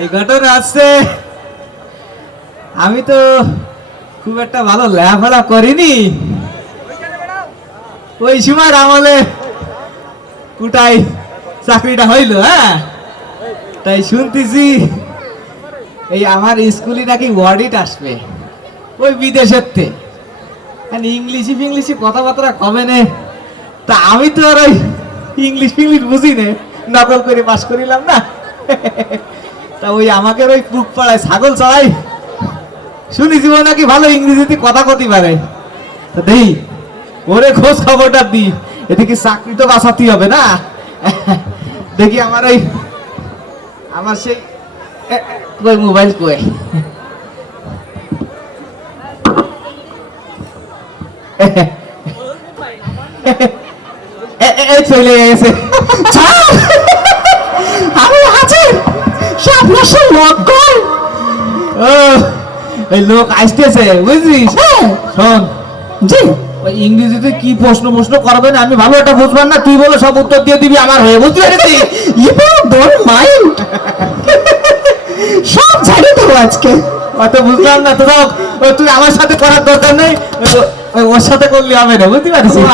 এই ঘটনা আসছে। আমি তো খুব একটা ভালো লেখাপড়া করিনি। ওই সময় আমলে কুটাই চাকরিটা হইল হ্যাঁ? তাই শুনতেছি এই আমার স্কুলে নাকি ওয়ার্ডিট আসবে ওই বিদেশের তে। ইংলিশি ফিংলিশি কথাবার্তা কমে নে। তা আমি তো আর ওই ইংলিশ ফিংলিশ বুঝি নে। নকল করে পাস করিলাম না। তা ওই আমাকে ওই পুক পাড়ায় ছাগল চড়াই। শুনেছি ও নাকি ভালো ইংরেজিতে কথা কতি পারে। তা দেই, ওরে খোঁজ খবরটা দি এদিকে চাকরি তো বাঁচাতেই হবে না? দেখি আমার ওই, আমার সেই কই মোবাইল কই? চলে গেছে আমি আছি সে আপনার সে লোক কই? ও এই লোক আসতেছে বুঝছিস? হ্যাঁ। শোন জি। ওই ইংরেজিতে কি প্রশ্ন প্রশ্ন করবেন আমি ভালো একটা বুঝবেন না তুই বলে সব উত্তর দিয়ে দিবি আমার হয়ে বুঝতে পেরেছিস? ইউ ডোন্ট মাইন্ড সব জানি তো আজকে। অত বুঝলাম না তো তুই আমার সাথে করার দরকার নেই ওর সাথে করলে হবে না বুঝতে পারছিস?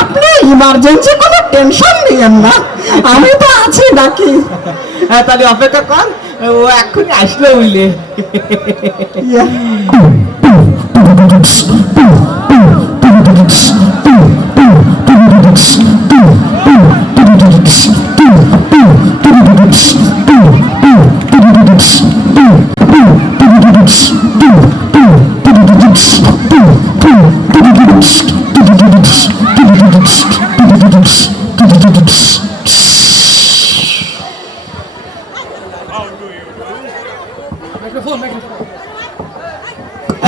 আপনি ইমার্জেন্সি কোনো টেনশন নিয়েন না আমি তো আছি নাকি। হ্যাঁ তাহলে অপেক্ষা কর ও এক্ষুনি আসলো বুঝলে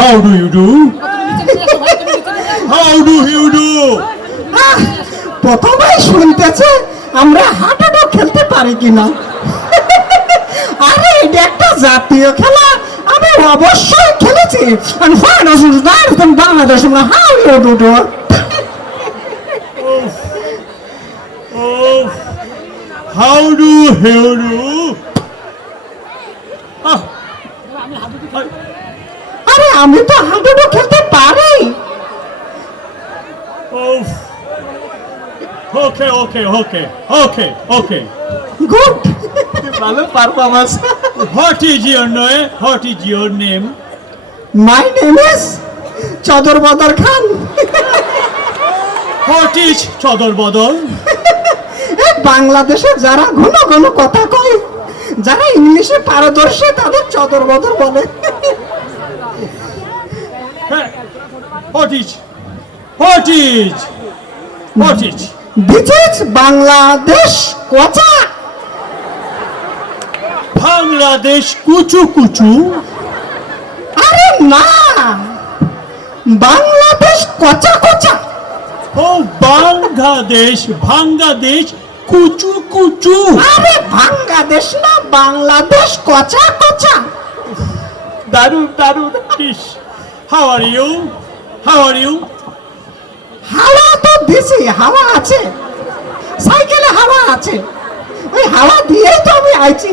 How do you do? How do you do? আহ, প্রথমে শুনতেছে আমরা হাঁটাটা খেলতে পারি কিনা আরে এটা একটা জাতীয় খেলা আমি অবশ্যই খেলেছি then বাংলাদেশ আমরা do do Oh, how do you do? Ah, আরে আমি তো হাঁটাটা খেলতে পারি. Okay, okay, okay, okay, okay. Good ভালো performance What is your name? What is your name? My name is Chodor Bodor Khan What is Chodor Bodol? বাংলাদেশে যারা ঘন ঘন কথা কয় যারা ইংলিশে পারদর্শী তাদের চদর বদর বলে Hey, পটিচ পটিচ পটিচ বিচিচ বাংলাদেশ কচা বাংলাদেশ কুচু কুচু। আরে না। বাংলাদেশ কোচা কোচা ও বাংলাদেশ বাংলাদেশ বাংলাদেশ না বাংলাদেশ কোচা কোচা দারুণ দারুণ How are you? হাওয়া তো দিছি হাওয়া আছে সাইকেলে হাওয়া আছে ওই হাওয়া দিয়েই তো আমি আইছি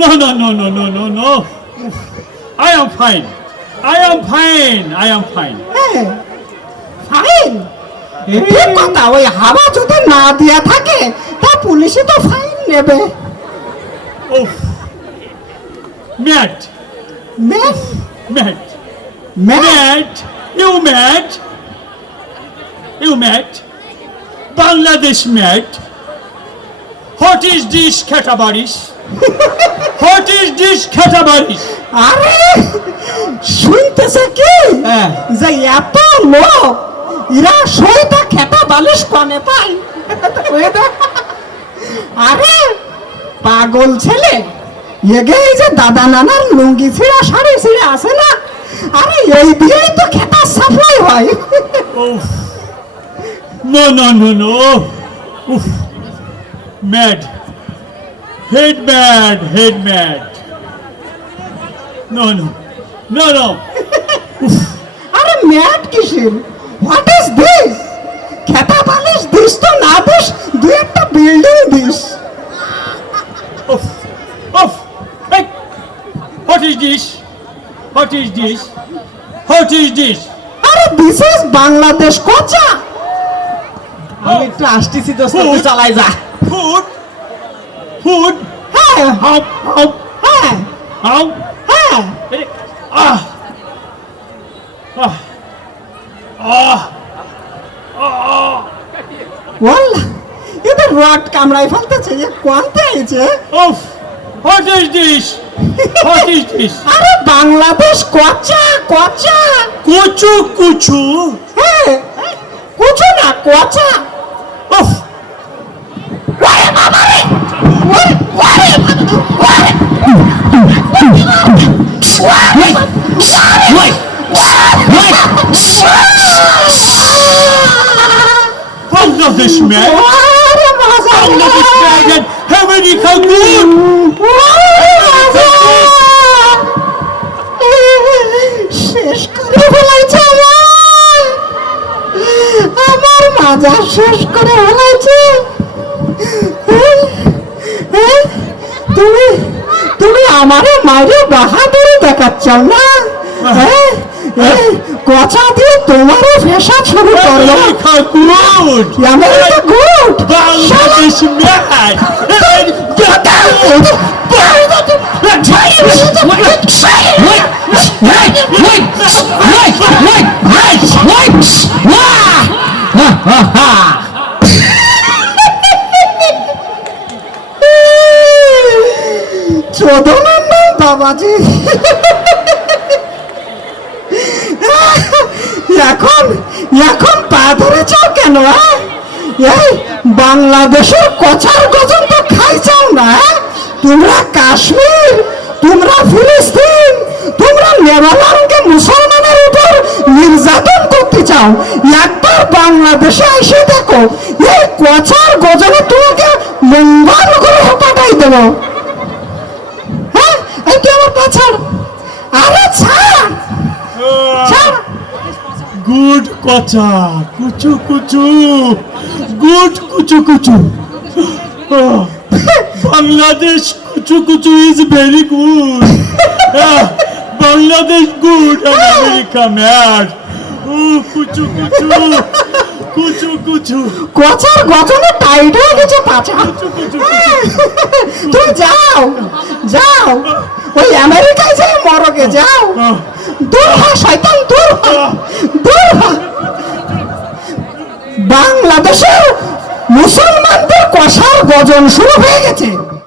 no, no, no, no, no, no. I am fine. I am fine. I am fine. হ্যাঁ ফাইন ঠিক কথা ওই হাওয়া যদি না দিয়া থাকে তা পুলিশে তো ফাইন নেবে Oh. Mad. Ma'am Mad. মেঘাট new mat new mat Bangladesh mat what যে এত লোক ইরা সইতা খেটা বালিশ কানে পাই আরে পাগল ছেলে। এগে যে দাদা নানার লুঙ্গি ছিঁড়া শাড়ি ছিঁড়ে আছে না? আরে এই দিয়েই তো খেতা সাপ্লাই হয়। No no no no. উফ। Mad head mad head mad no no. No no. আরে ম্যাড কিসের? হোয়াট ইজ দিস খেতা বালিশ দিস তো না দিস দুই একটা বিল্ডিং দিস। উফ। উফ। What is this is this? What is this? আরে দিস ইজ বাংলাদেশ কোচা আমি একটু আসতেছি দোস্ত তুই? চালাই যা Food? Food? হ্যাঁ How? How? হ্যাঁ How? হ্যাঁ Ah! Ah! Ah! Ah! ওয়াল্লা এটা রড কামড়াই ফেলতেছে কোয়ান্তে আইছে Oof! This? What is this? আরে বাংলাদেশ কোচা কোচা Kuchu kuchu? হ্যাঁ কুচু না কোচা Oof! ওরে বাবা রে ওরে ওরে Bangladesh man! ওরে Bangladesh man and America good! মাজা শেষ করে ফেলাইছে তুমি তুমি আমারে মাইরে বাহাদুরি দেখাচ্ছ না হ্যাঁ? কথা দিয়ে তোমারও ফেসা শুরু করল গুড! চোদনান্দন বাবাজি এখন এখন পা ধরেছ কেন হ্যাঁ? এই বাংলাদেশের কচার গজন তো খাইছাও না হ্যাঁ? তোমরা কাশ্মীর, তোমরা ফিলিস্তিন, তোমরা নেভালানকে মুসলমানের উপর নির্যাতন করতে চাও বাংলাদেশে এসে দেখো এই কচার গজনে তোমাকে মঙ্গল গ্রহ পাঠাই দেবো। হ্যাঁ, গুড কচা কুচু কুচু গুড কুচু কুচু। বাংলাদেশ কুচু কুচু is very good Bangladesh good America mad Kuchu kuchu! কচার গজনে টাইট হয়ে গেছে kuchu! তুমি যাও যাও। ওই আমেরিকায় যাও মরগে যাও। দূর হ শয়তান দূর হ দূর হ। বাংলাদেশের মুসলমানদের কষার গজন শুরু হয়ে গেছে।